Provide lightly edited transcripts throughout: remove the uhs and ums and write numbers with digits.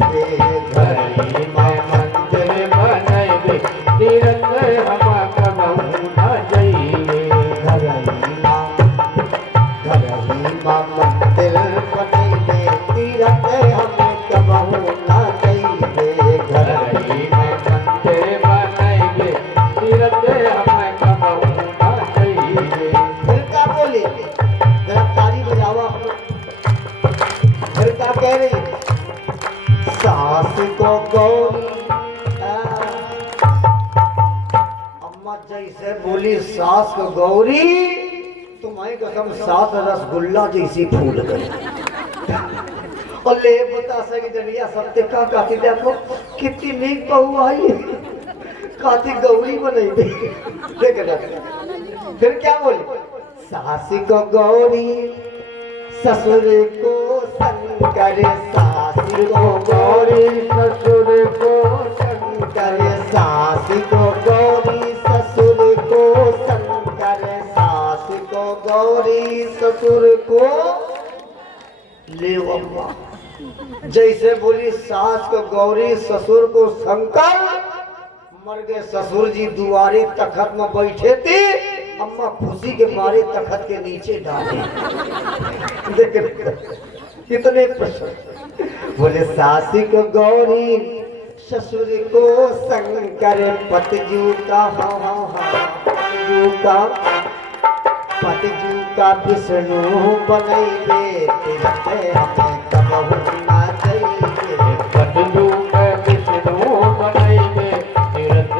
घरी में मंदिर बनैबे तीरथ हम कबहू न जइबे घरही मां मंदिर बनैबे तीरथ हम कबहू न जइबे घरी में मंदिर बनैबे तीरथ हम कबहू न जइबे। फिर क्या बोली जरा ताली बजावा फिर क्या कह रही सास को गौरी अम्मा जैसे बोली सास को गौरी तुम्हारी कसम सास रसगुल्ला जैसी फूल गई और ले बता सकी जनिया सबते का काती देखो कितनी नीक बहू आई काती गौरी बनाई देख फिर क्या बोली सास को गौरी ससुर को शंकर सास को गौरी ससुर को शंकर सास को गौरी ससुर को शंकर सास को गौरी ससुर को ले अम्मा जैसे बोली सास को गौरी ससुर को शंकर मर गए ससुर जी दुआरे तखत में बैठे थे अम्मा खुशी के मारे तखत के नीचे डाले देख कितने प्रश्न बोले सासी को गौरी ससुर को शंकर पतजू का पतजू का विष्णु बनैबे हमें कबहू ना जइबे पतजू का विष्णु बनैबे तीरथ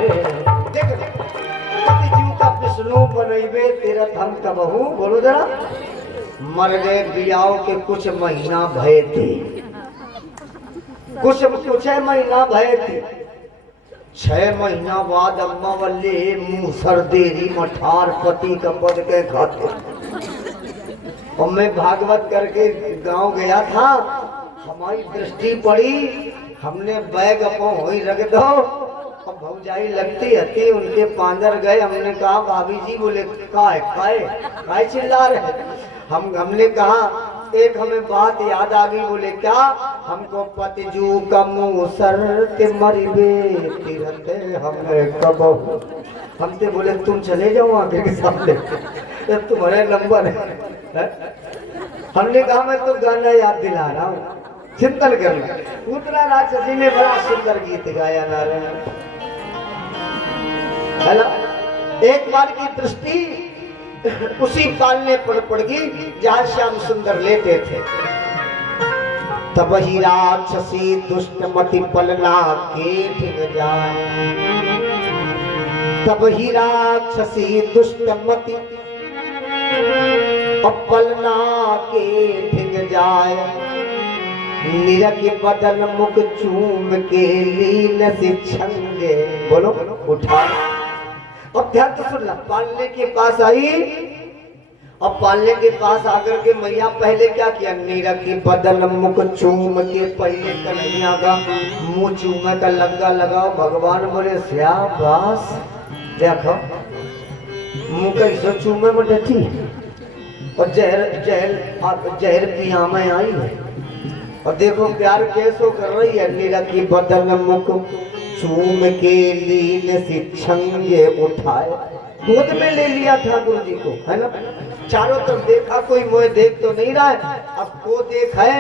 पतजू का विष्णु बनैबे तीरथ हम कबहू बोलो जरा मर गए बियाह के कुछ महीना भय थे कुछ महीना भय थे 6 महीना बाद अम्मा वल्ले मूसर देरी मठार पति का पद के खाते और मैं भागवत करके गांव गया था हमारी दृष्टि पड़ी हमने बैग अपो वही रख दो अब भौजाई लगती हती उनके पांजर गए हमने कहा भाभी जी बोले काय चिल्ला रहे हमने कहा एक हमें बात याद आ गई बोले क्या हमको पतिजू का मूसर ते मरिबे तीरथ हमने कब हमसे बोले तुम चले जाओ आगे के सामने जब तुम्हारे नंबर है हमने कहा मैं तो गाना याद दिला रहा हूँ चिंतन करना उतना राक्षसी ने बड़ा सुंदर गीत गाया नारायण है ना एक बार की दृष्टि उसी पालने पर पड़ गई जहाँ श्याम सुंदर लेते थे तब ही राक्षसी दुष्टमति पलना के ढिग जाए तब ही राक्षसी दुष्टमति पलना के ढिग जाए निरख बदन मुख चूम के लीन से छंगे बोलो उठा और ध्यान तो सुनना पालने के पास आई और पालने के पास आकर के मैया पहले क्या किया निरखी बदन मुख चूम के पहले कन्हैया का मुंह चूमे का लग्गा लगाओ भगवान बोले श्याबाश देखो मुंह कैसे चूमे में डटी और जहर पिया में आई और देखो प्यार कैसो कर रही है निरखी बदन मुख चूम के लीन से छंगे उठाए गोद में ले लिया ठाकुर जी को है ना चारों तरफ देखा कोई मोए देख तो नहीं रहा है अब को देख है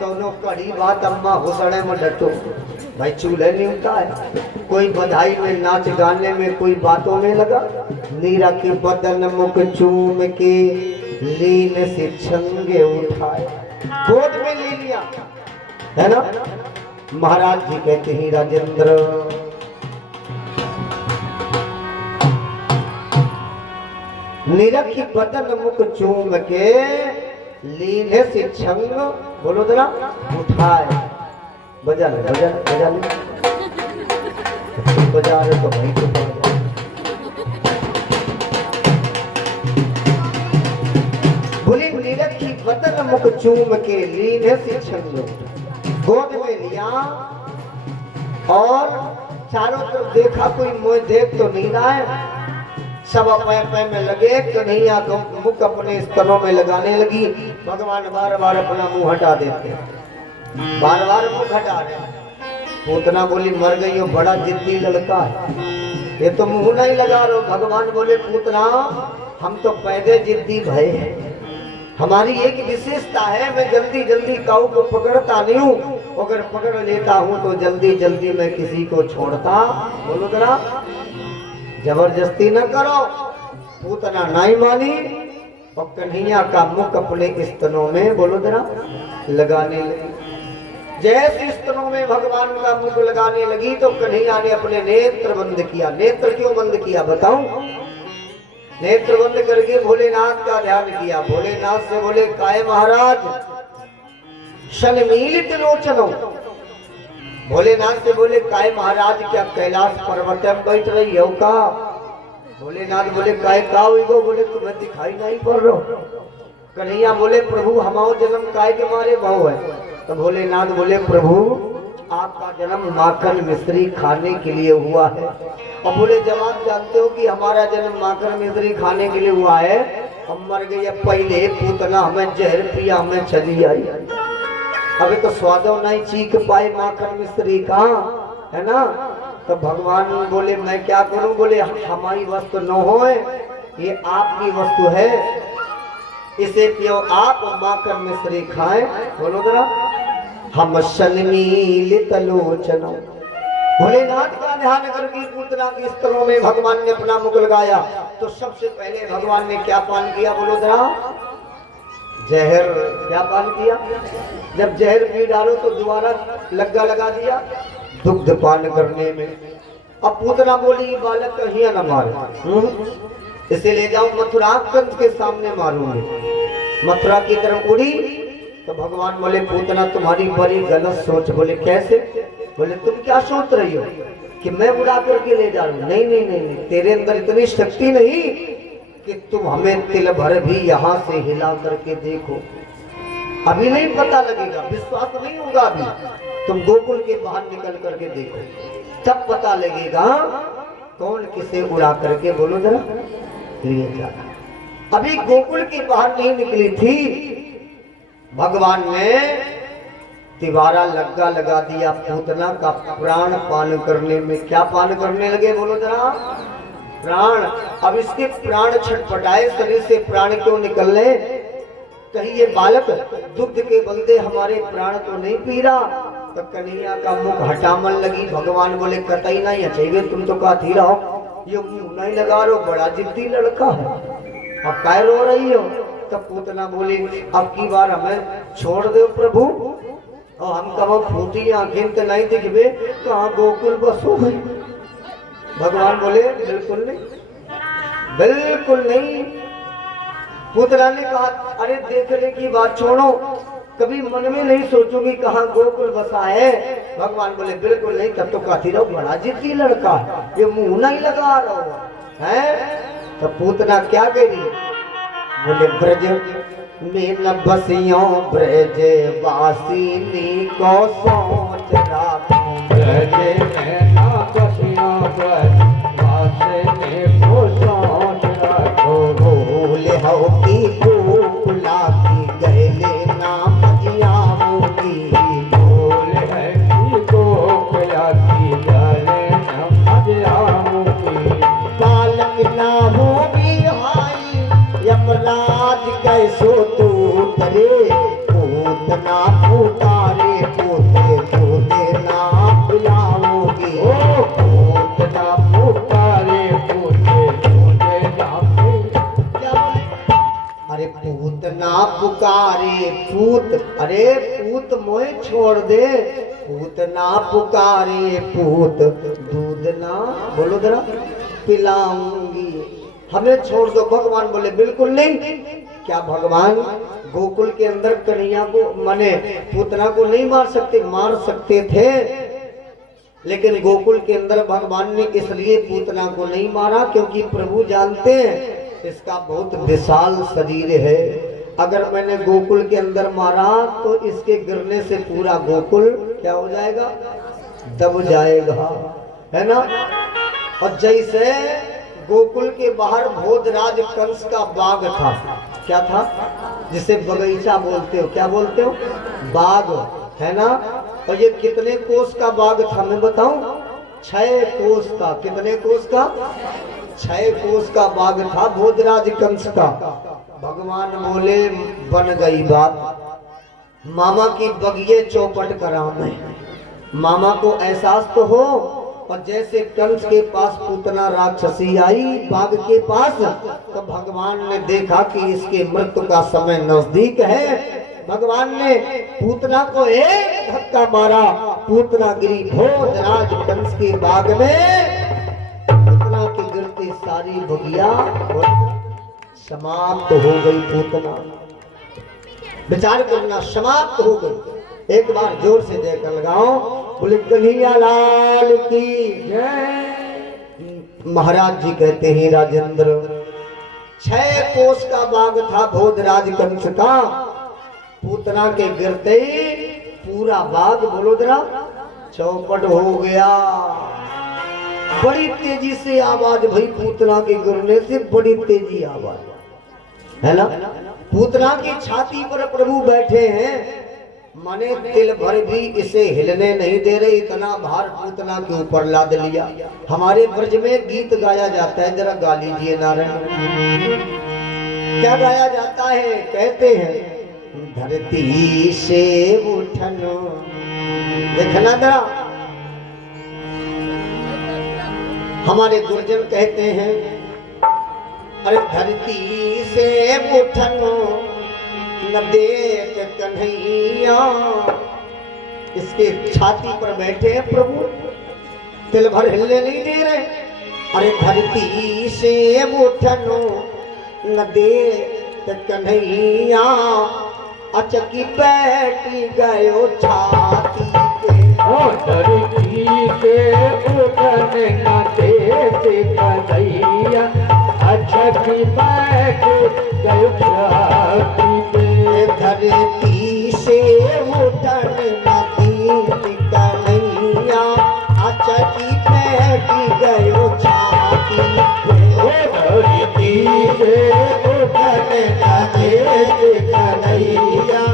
तो नो कड़ी बात अम्मा हुसड़े में डटो भाई चूल्हे नहीं उठा है कोई बधाई में नाच गाने में कोई बातों में लगा नीरा के बदन मुख चूम के लीन से छंगे उठाए गोद में ले लिया है ना महाराज जी कहते हैं राजेंद्र निरखी बदन मुख चूम के लीने से छंग बोलो जरा उठाए बजा ले बजा ले बजा रहे तो भाई तो बोली निरखी बदन मुख चूम के लीने से छंग गोद में लिया और चारों तरफ देखा कोई मुझे देख तो नहीं रहा है सब अपने में लगे कन्हैया तो मुख अपने स्तनों में लगाने लगी भगवान बार बार अपना मुंह हटा देते बार बार मुंह हटा रहे पूतना बोली मर गई हो, बड़ा जिद्दी लड़का है, ये तो मुंह नहीं लगा रहे हो। भगवान बोले पूतना हम तो पैदे जिद्दी भय है, हमारी एक विशेषता है, मैं जल्दी जल्दी काऊ को पकड़ता नहीं हूँ, अगर पकड़ लेता हूँ तो जल्दी जल्दी मैं किसी को छोड़ता। बोलो जरा, जबरदस्ती न करो। पूतना नहीं मानी और कन्हैया का मुख अपने स्तनों में, बोलो जरा, लगाने लगी। जैसे स्तनों में भगवान का मुख लगाने लगी तो कन्हैया ने अपने नेत्र बंद किया। नेत्र क्यों बंद किया बताऊं? नेत्र बंद करके भोलेनाथ का ध्यान किया। भोलेनाथ से बोले, काय महाराज शलमीलित लोचनो। भोलेनाथ से बोले, काय महाराज क्या कैलाश पर्वत में बैठ रही हो का? भोलेनाथ बोले, काय का हुई गो? बोले, तुम्हें दिखाई नहीं पड़ रहा। कन्हैया बोले, प्रभु हमारा जन्म काय के मारे भाव है? तो भोलेनाथ बोले, प्रभु आपका जन्म माखन मिश्री खाने के लिए हुआ है। और बोले, जब आप जानते हो कि हमारा जन्म माखन मिश्री खाने के लिए हुआ है, हम मर गए पहले पूतना हमें जहर पिया, हमें चली आई, अभी तो स्वादो नहीं चीख पाए माखन मिश्री का, है ना? तो भगवान बोले, मैं क्या करूं? बोले, हमारी वस्तु न हो, ये आपकी वस्तु है, इसे पियो आप, माखन मिश्री खाएं। बोलो जरा, हम शलमीलित लोचनो। भोलेनाथ का ध्यान करके पूतना के स्तनों में भगवान ने अपना मुख लगाया तो सबसे पहले भगवान ने क्या पान किया? बोलो जरा, जहर। क्या पान किया? जब जहर पी डालो तो दोबारा लग्गा लगा दिया दुग्ध पान करने में। अब पूतना बोली, बालक कहीं न मारे, इसे ले जाओ मथुरा कंस के सामने मारूंगी। मथुरा की तरफ उड़ी तो भगवान बोले, पूतना तुम्हारी बड़ी गलत सोच। बोले, कैसे? बोले, तुम क्या सोच रही हो कि मैं उड़ा करके ले जा रहा हूं? नहीं नहीं नहीं नहीं, तेरे अंदर इतनी शक्ति नहीं कि तुम हमें तिल भर भी यहाँ से हिला करके देखो। अभी नहीं पता लगेगा, विश्वास नहीं होगा अभी, तुम गोकुल के बाहर निकल करके देखो, तब पता लगेगा कौन किसे उड़ा करके, बोलो जरा, लिए जा रहा। अभी गोकुल के बाहर नहीं निकली थी, भगवान ने तिवारा लग्गा लगा दिया पूतना का प्राण पान करने में। क्या पान करने लगे? बोलो जरा, प्राण। अब इसके प्राण छटपटाए, शरीर से प्राण क्यों निकल रहे? कहीं ये बालक दुग्ध के बलदे हमारे प्राण तो नहीं पी रहा? तो कन्हैया का मुख हटामन लगी। भगवान बोले, कतई नहीं अच्छे, तुम तो कहा थी रहो, ये मुंह नहीं लगा रहे हो, बड़ा जिद्दी लड़का है, अब काय रो रही हो? तब पूतना बोली, अब की बार हमें छोड़ दो प्रभु, और हम कहो फूटी आंखें तो नहीं दिखबे, कहाँ गोकुल बस हो गई। भगवान बोले, बिल्कुल नहीं, बिल्कुल नहीं। पूतना ने कहा, अरे देखने की बात छोड़ो, कभी मन में नहीं सोचोगी कहाँ गोकुल बसा है? भगवान बोले, बिल्कुल नहीं। तब तो कहती रहो, बड़ा जिद्दी लड़का है, ये मुंह नहीं लगा रहा है। तो पूतना क्या करी? बोले, ब्रज में न बसियो ब्रज वासिनी को सोच राखूं, ब्रज में न बसियो ब्रज वासिनी को सोच राखूं। भूले हो की गोकुला की गैले नाम जियाऊंगी, भूल है कि गोकुला की गैले नाम जियाऊंगी। बालक ना हो बिहाई यमराज कैसो तू करे, पूतना पुकारे पोते पोते ना बुलाओगी। ओ पूतना पुकारे पोते पोते ना क्या बोले? अरे पूतना पुकारे पूत, अरे पूत मोहे छोड़ दे, पूतना पुकारे पूत दूध ना, बोलो जरा, पिलाऊंगी, हमें छोड़ दो। भगवान बोले, बिल्कुल नहीं। क्या भगवान गोकुल के अंदर कन्हैया को, माने पूतना को नहीं मार सकते? मार सकते थे, लेकिन गोकुल के अंदर भगवान ने इसलिए पूतना को नहीं मारा क्योंकि प्रभु जानते हैं इसका बहुत विशाल शरीर है। अगर मैंने गोकुल के अंदर मारा तो इसके गिरने से पूरा गोकुल क्या हो जाएगा? दब जाएगा, है ना? और जैसे गोकुल के बाहर भोजराज कंस का बाग था, क्या था? जिसे बगीचा बोलते हो, क्या बोलते हो? बाग, है ना? और ये कितने कोस का बाग था मैं बताऊं? 6 कोस का। कितने कोस का? 6 कोस का बाग था भोजराज कंस का। भगवान बोले बन गई बात, मामा की बगिए चौपट करा मैं। मामा को एहसास तो हो। और जैसे कंस के पास पूतना राक्षसी आई बाघ के पास, तो भगवान ने देखा कि इसके मृत्यु का समय नजदीक है। भगवान ने पूतना को एक धक्का मारा, पूतना गिरी भोजराज कंस के बाग में। पूतना की गिरती सारी बगिया समाप्त हो गई। पूतना विचार करना, समाप्त हो गई। एक बार जोर से जयकार लगाओ, बोले कन्हैया लाल की जय। महाराज जी कहते हैं राजेंद्र 6 कोस का बाग था भोजराज कंस का। पूतना के गिरते ही पूरा बाग बोलो जरा चौपट हो गया। बड़ी तेजी से आवाज भई, पूतना के गिरने से बड़ी तेजी आवाज है ना। पूतना की छाती पर प्रभु बैठे हैं, मने तिल भर भी इसे हिलने नहीं दे रहे, इतना भार पूतना के ऊपर लाद लिया। हमारे ब्रज में गीत गाया जाता है, जरा गा लीजिए नारायण। क्या गाया जाता है? कहते हैं धरती से उठनो, देखना जरा। हमारे गुरुजन कहते हैं अरे धरती से उठनो न देख कन्हैया। इसके छाती पर बैठे हैं प्रभु, तिल भर हिलने नहीं दे रहे। अरे धरती से उठनो न देख कन्हैया, अचकी बैठी गयो छाती पे। धरती से उठने न देख कन्हैया, अचकी बैठ गयो छाती पे। धरती से उठन नदी कन्हैया, अचकी बैठी गयो छाती पे। धरती से उठने न देख कन्हैया,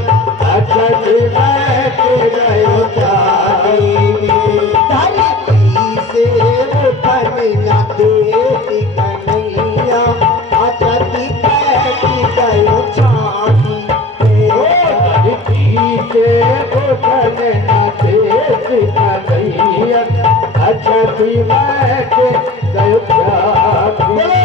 अचकी बैठ गयो छाती पे। धरती से उठन नदी कन्हैया, अचकी बैठी गयो छाती पे। धरती से उठने न देख कन्हैया, अचकी बैठ गयो छाती पे।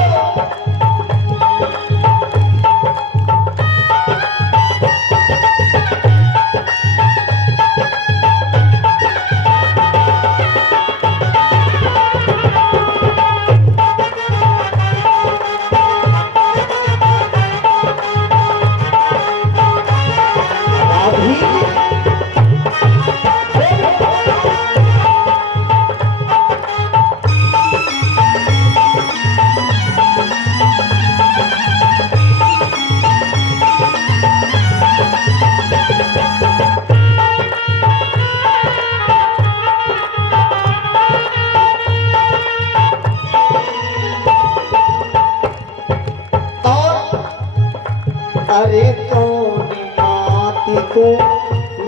अरे कौन बात को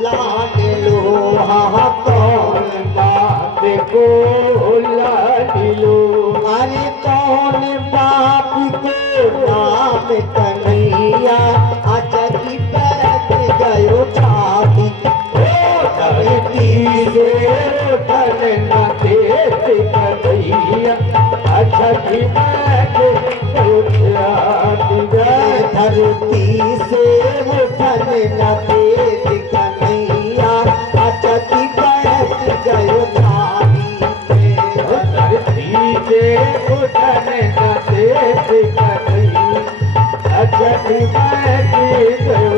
लाड लो, हाँ कौन बात को लाड लो। अरे कौन बाप को नाम कन्हैया, अचकी बैठ गयो छाती। धरती से उठने न देख कन्हैया, अचकी बैठ गयो छाती पे। धरती से उठन न देख कन्हैया, अचकी बैठ गयो छाती पे। धरती से उठने न देख कन्हैया, अचकी बैठ गयो।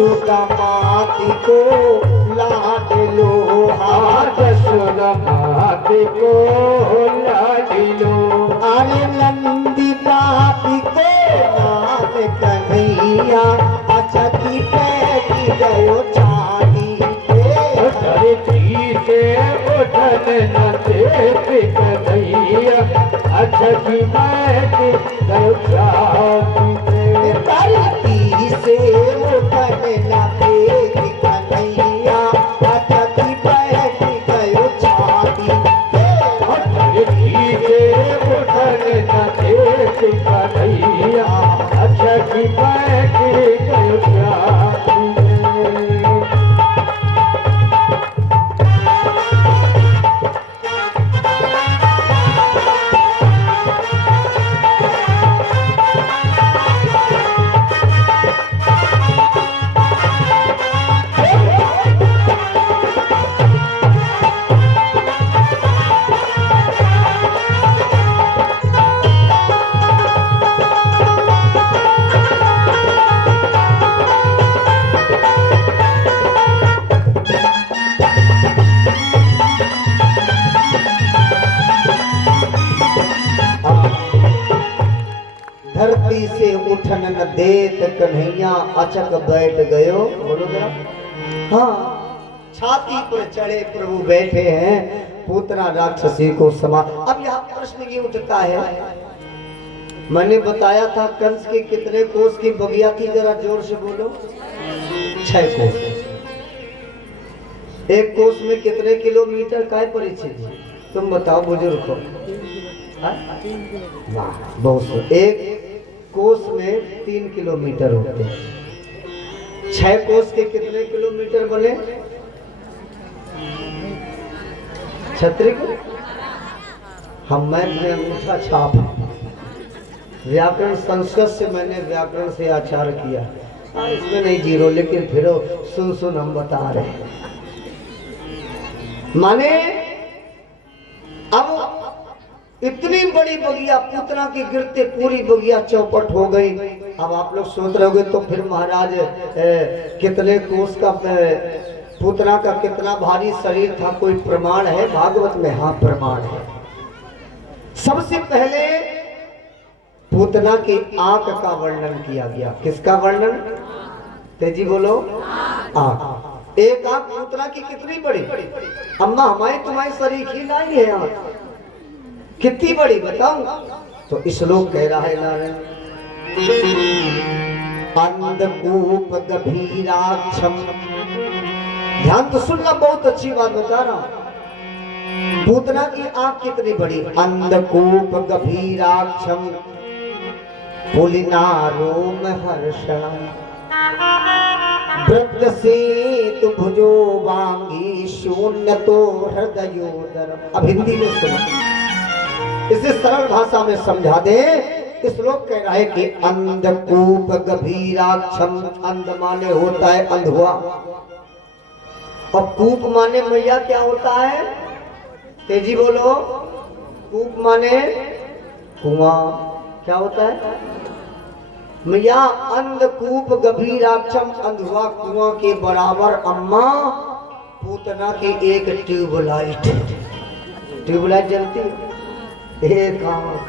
जसोदामाती को लाड लो जसोदामाती को लाडिलो अरे नंदी पापी को नाम कन्हैया अचती पैकी गयो छाती धरती से उठन न देख कन्हैया अछती बैठी गयो छाती धरती से उठन न देख कन्हैया अचती पैकी गयो छाती धरती से उठन न देख कन्हैया अछती बैठी गयो छाती धरती से उठन न देत कन्हैया अचक बैठ गयो। बोलो जरा। हाँ, छाती पर चढ़े प्रभु बैठे हैं, पूतना राक्षसी को समा। अब यहाँ प्रश्न ये उठता है, मैंने बताया था कंस के कितने कोस की बगिया थी, जरा जोर से बोलो। 6 कोस। एक कोस में कितने किलोमीटर का परिचय तुम बताओ बुजुर्ग को। बहुत। एक कोस में 3 किलोमीटर होते हैं। 6 कोस के कितने किलोमीटर बने? 36। हम मैं अंगूठा छाप व्याकरण संस्कृत से, मैंने व्याकरण से आचार किया। इसमें नहीं जीरो, लेकिन फिर सुन हम बता रहे हैं। माने अब इतनी बड़ी बगिया पूतना की गिरते पूरी बगिया चौपट हो गई। अब आप लोग सोच रहे होंगे तो फिर महाराज कितने कोस का पूतना का कितना भारी शरीर था, कोई प्रमाण है भागवत में? हाँ, प्रमाण है। सबसे पहले पूतना की आंख का वर्णन किया गया। किसका वर्णन? तेजी बोलो। आंख। एक आंख पूतना की कितनी बड़ी? अम्मा हमारी तुम्हारी शरीर ही नहीं है आंख, कितनी बड़ी बताऊं? तो श्लोक कह रहा है नारायण, अंधकूप गभीराक्षम। ध्यान तो सुनना, बहुत अच्छी बात बता रहा हूं। पूतना की आंख कितनी बड़ी? अंधकूप गभीराक्षम पुलिना रोम हर्षण वृद्ध से तु भुजो वांगी शून्य तो हृदयोदर। अब हिंदी में सुनो, इसे सरल भाषा में समझा दे। इस श्लोक कह रहा है कि अंधकूप गभीराक्षम। अंध माने होता है अंधुआ, और कूप माने मैया क्या होता है? तेजी बोलो। कूप माने कुआं, क्या होता है मैया? अंधकूप गभीराक्षम, अंधुआ कुआं के बराबर अम्मा पूतना की एक ट्यूबलाइट। ट्यूबलाइट जलती एक आंख।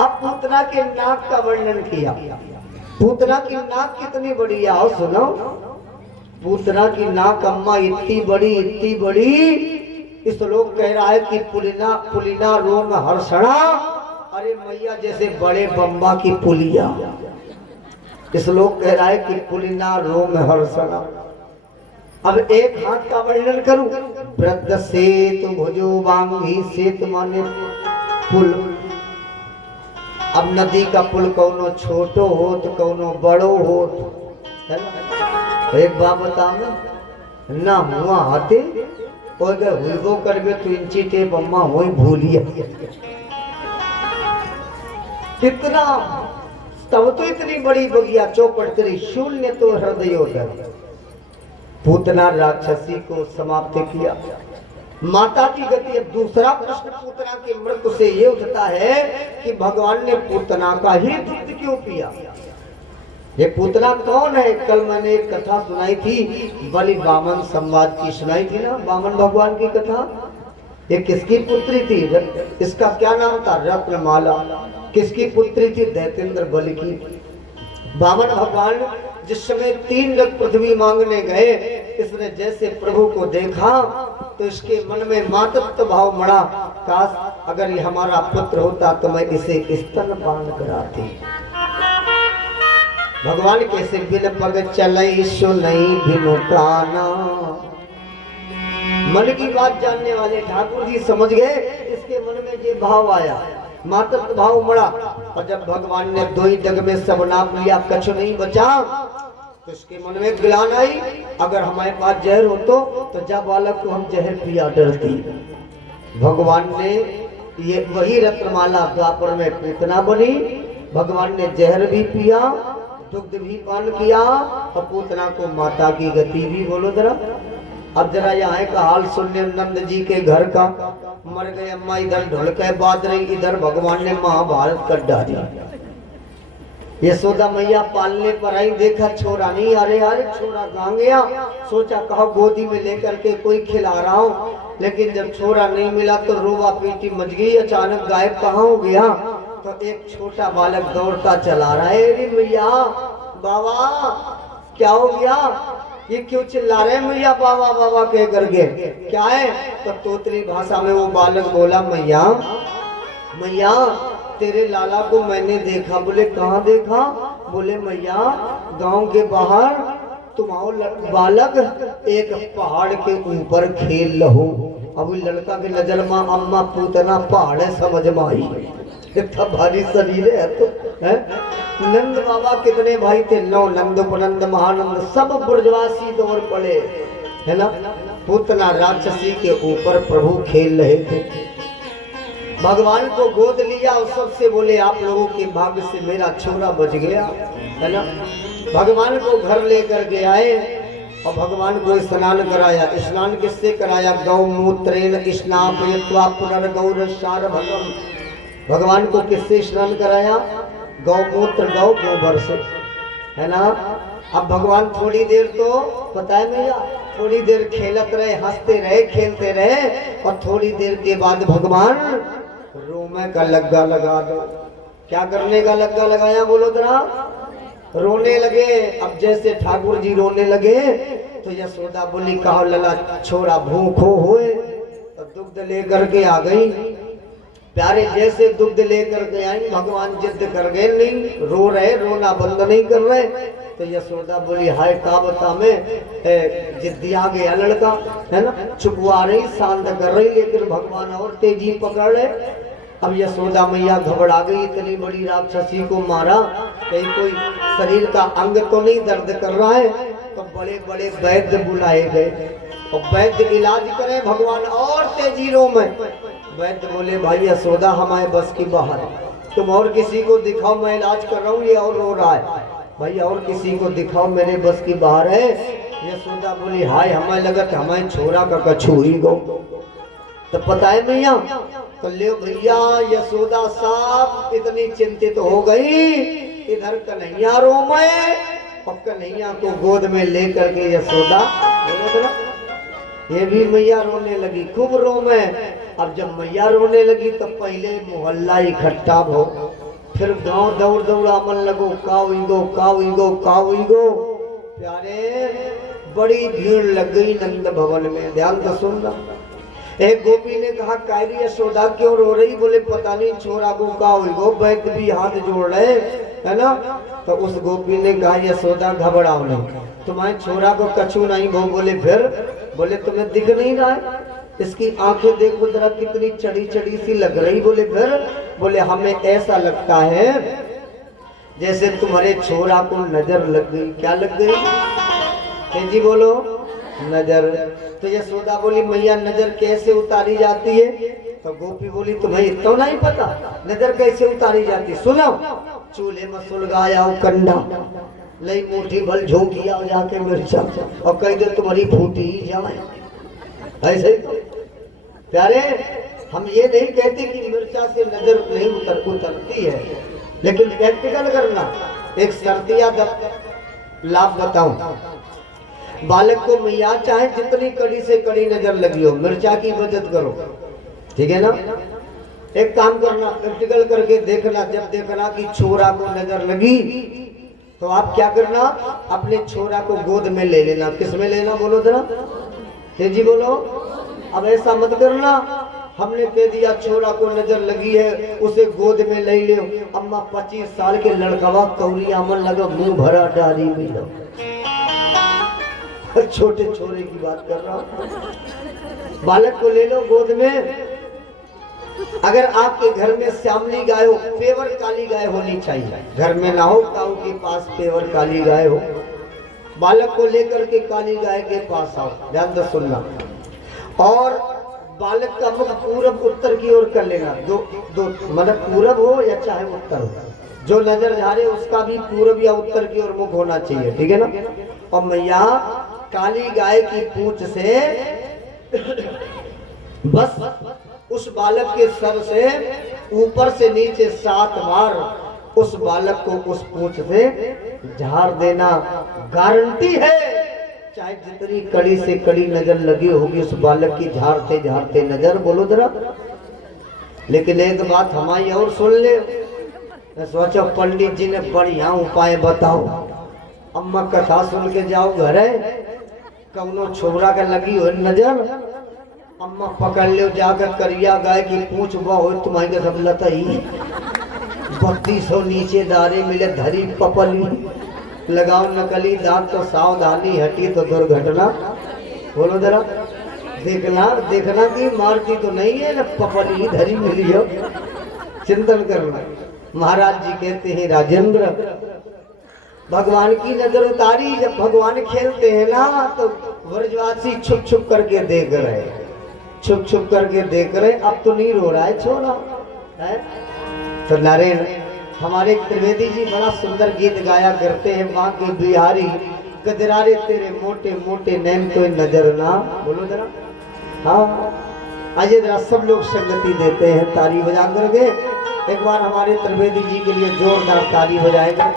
अब पूतना के नाक का वर्णन किया। पूतना की नाक कितनी बड़ी? आओ सुनो। पूतना की नाक अम्मा इतनी बड़ी। इस लोग कह रहा है कि पुलिना रोम हर्षणा। अरे मैया जैसे बड़े बम्बा की पुलिया। इस लोग कह रहा है कि पुलिना रोम हर्षणा। अब एक हाथ का वर्णन करूं। वृद्ध सेतु भुजो वांगी। सेतु माने पुल। अब नदी का पुल कौनो छोटो हो तो कौनो बड़ो हो, है ना? एक बात बताओ ना, हुआ आते और अगर हुईबो करबे तो इंची टेप अम्मा वही भूलिया। इतना तब तो इतनी बड़ी बगिया चौपट करी। शून्य तो हृदयोदर। पूतना राक्षसी को समाप्त किया। माता की गति। अब दूसरा प्रश्न पूतना की मृत्यु से ये उठता है कि भगवान ने पूतना का ही दूध क्यों पिया? ये पूतना कौन है? कल मैंने एक कथा सुनाई थी, बलि वामन संवाद की सुनाई थी ना, वामन भगवान की कथा। ये किसकी पुत्री थी? इसका क्या नाम था? रत्नमाला। किसकी पुत्री थी? दैतेंद्र बलि की। वामन भगवान जिस समय 3 लख पृथ्वी मांगने गए, इसने जैसे प्रभु को देखा तो इसके मन में मातृत्व भाव मड़ा, काश अगर ये हमारा पुत्र होता तो मैं इसे स्तनपान कराती। भगवान कैसे बिन पग चलई सुनई बिनु काना। मन की बात जानने वाले ठाकुर जी समझ गए, इसके मन में ये भाव आया, मातृत्व भाव मड़ा। और जब भगवान ने 2 ही डग में सब नाप लिया, कछु नहीं बचा, तो इसके मन में गिलान आई, अगर हमारे पास जहर हो तो जब बालक को हम जहर पिया डरती। भगवान ने ये वही रत्नमाला द्वापर में पूतना बनी, भगवान ने जहर भी पिया, दुग्ध भी पान किया, और पूतना को माता की गति भी। बोलो जरा, अब जरा यहाँ का हाल सुनने नंद जी के घर का। मर गए अम्मा, इधर ढोल के बाद रही, इधर भगवान ने महाभारत कर डाली। यशोदा मैया पालने पर आई, देखा छोरा नहीं आ रहे, अरे छोरा कहाँ गया? सोचा कहा गोदी में लेकर के कोई खिला रहा हूँ, लेकिन जब छोरा नहीं मिला तो रोवा पीटी मच गई, अचानक गायब कहाँ हो गया? तो एक छोटा बालक दौड़ता चला रहा है, अरे मैया बाबा क्या हो गया? ये क्यों चिल्ला रहे हैं मैया बाबा बाबा कह करके? क्या है? तो तोतली भाषा में वो बालक बोला, मैया मैया तेरे लाला को मैंने देखा। बोले कहाँ देखा? बोले मैया गांव के बाहर तुम्हारा बालक एक पहाड़ के ऊपर खेल रहो। अब लड़का के नजर में अम्मा पूतना पहाड़ समझ में आई, इतना भारी शरीर है तो है। नंद बाबा कितने भाई थे? 9, नंद उपनंद महानंद सब ब्रजवासी दौड़ पड़े, है ना। पूतना राक्षसी के ऊपर प्रभु खेल रहे थे, भगवान को गोद लिया और सबसे बोले आप लोगों के भाग्य से मेरा छोरा बच गया, है ना। भगवान को घर लेकर के आए और भगवान को स्नान कराया। स्नान किससे कराया? गौमूत्रेण स्नापयित्वा पुनर्गौरसार भगम। भगवान को किससे स्नान कराया? गौमूत्र गोबर से, है ना। अब भगवान थोड़ी देर तो पता है भैया, थोड़ी देर खेलते रहे, हंसते रहे, खेलते रहे, और थोड़ी देर के बाद भगवान रोमे का लग्गा लगा दो। क्या करने का लग्गा लगाया? बोलो जरा। रोने लगे। अब जैसे ठाकुर जी रोने लगे तो यशोदा बोली कहो लला छोरा भूखो हुए, तो दुग्ध लेकर के आ गई। प्यारे जैसे दुग्ध लेकर के आई, भगवान जिद कर गए, नहीं रो रहे, रोना बंद नहीं कर रहे। तो यशोदा बोली हाय का बता में जिद्दी आ गया लड़का, है ना। छुपवा रही, शांत कर रही, लेकिन भगवान और तेजी पकड़ रहे। अब यशोदा मैया घबरा गई, इतनी बड़ी राक्षसी को मारा, कहीं कोई शरीर का अंग तो नहीं दर्द कर रहा है। तो बड़े बड़े वैद्य बुलाए गए और वैद्य इलाज करे। भगवान और तेजी रो में। वैद्य बोले भाई यशोदा हमारे बस की बाहर, तुम और किसी को दिखाओ, मैं इलाज कर रहा हूँ, ये और रो रहा है। भाई और किसी को दिखाओ, मेरे बस की बाहर है। यशोदा बोली हाय हमें लगत हमारे छोरा का कछु ही गो। तो पता है भैया, तो ले भैया यशोदा साहब इतनी चिंतित हो गई, इधर कन्हैया रो में, और कन्हैया को गोद में लेकर के यशोदा ये भी मैया रोने लगी, खूब रो में। अब जब मैया रोने लगी तो पहले मोहल्ला इकट्ठा हो, फिर गांव दौड़ दौड़ा मन लगो, काउगो काउगो काउगो। प्यारे बड़ी भीड़ लग गई नंद भवन में। ध्यान तो सुनना। एक गोपी ने कहा कायरी यशोदा क्यों रो रही? बोले पता नहीं छोरा को काउगो। वैद्य भी हाथ जोड़ रहे, है ना। तो उस गोपी ने कहा यशोदा घबराओ नहीं, तुम्हारे छोरा को कछु नहीं हो। बोले फिर? बोले तुम्हें दिख नहीं रहा है? इसकी आंखें देखो जरा कितनी चढ़ी चढ़ी सी लग रही। बोले फिर? बोले हमें ऐसा लगता है जैसे तुम्हारे छोरा को नजर लग गई। क्या लग गई? जी बोलो। नजर। तो यशोदा बोली मैया नजर कैसे उतारी जाती है? तो गोपी बोली तुम्हें इतना नहीं पता नजर कैसे उतारी जाती? सुनो, चूल्हे में सुलगाया कंडा, लई मुट्ठी भल झोंकिया जाके मिर्चा, और कह दे तुम्हारी फूटी ही जाए। ऐसे प्यारे हम ये नहीं कहते कि मिर्चा से नजर नहीं उतरती है, लेकिन प्रैक्टिकल करना। एक शर्तिया लाभ बताऊं। बालक को मैया चाहे जितनी कड़ी से कड़ी नजर लगी हो, मिर्चा की बचत करो, ठीक है ना। एक काम करना, प्रैक्टिकल करके देखना, जब देखना कि छोरा को नजर लगी तो आप क्या करना, अपने छोरा को गोद में ले लेना। किस में लेना बोलो जरा, तेजी बोलो। अब ऐसा मत करना, हमने कह दिया छोरा को नजर लगी है उसे गोद में ले ले। अम्मा 25 साल के लड़कवा कौरिया मन लगा मुंह भरा डारी मिलो। छोटे छोरे की बात कर रहा हूं। बालक को ले लो गोद में। अगर आपके घर में श्यामली गाय हो, पेवर काली गाय होनी चाहिए, घर में ना हो काऊ के पास पेवर काली गाय हो, बालक को लेकर के काली गाय के पास आओ, ध्यान से सुनना। और बालक का मुख पूरब उत्तर की ओर कर लेना। दो मतलब पूरब हो या चाहे उत्तर हो, जो नजर झारे उसका भी पूरब या उत्तर की ओर मुख होना चाहिए, ठीक है ना। और मैया काली गाय की पूंछ से बस उस बालक के सर से ऊपर से नीचे 7 बार उस बालक को उस पूंछ से झाड़ देना। गारंटी है चाहे जितनी कड़ी से कड़ी नजर लगी होगी उस बालक की झाड़ते झाड़ते नजर, बोलो जरा। लेकिन एक बात हमारी और सुन ले, मैं सोचो पंडित जी ने बढ़िया उपाय बताओ। अम्मा कथा सुन के जाओ घर है, कौनो छोरा का लगी हो नजर, अम्मा पकड़ लो जाकर करिया गाय की पूंछ हो तुम्हारे सब लताई 3200 नीचे दारे मिले धरी पपली लगाओ नकली दांत तो सावधानी हटी तो दुर्घटना, बोलो जरा। देखना देखना कि मारती तो नहीं है ना, पपली धरी मिली हो, चिंतन करना। महाराज जी कहते हैं राजेंद्र भगवान की नजर उतारी, जब भगवान खेलते हैं ना तो व्रजवासी छुप छुप करके देख रहे, छुप छुप करके देख रहे। अब तो नहीं रो रहा है छोरा है। तो नारायण हमारे त्रिवेदी जी बड़ा सुंदर गीत गाया करते हैं, माँ के बिहारी गजरारे तेरे मोटे मोटे नैन कोई नजर ना, बोलो जरा। हाँ आइए जरा सब लोग संगति देते हैं ताली बजा करके। एक बार हमारे त्रिवेदी जी के लिए जोरदार ताली बजाएगा।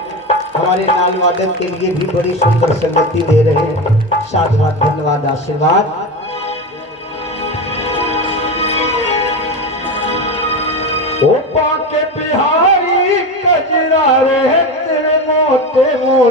हमारे नाल वादक के लिए भी बड़ी सुंदर संगति दे रहे हैं, साधुवाद धन्यवाद आशीर्वाद। ओ पाके बिहारी कजरा रे तेरे मोटे मोटे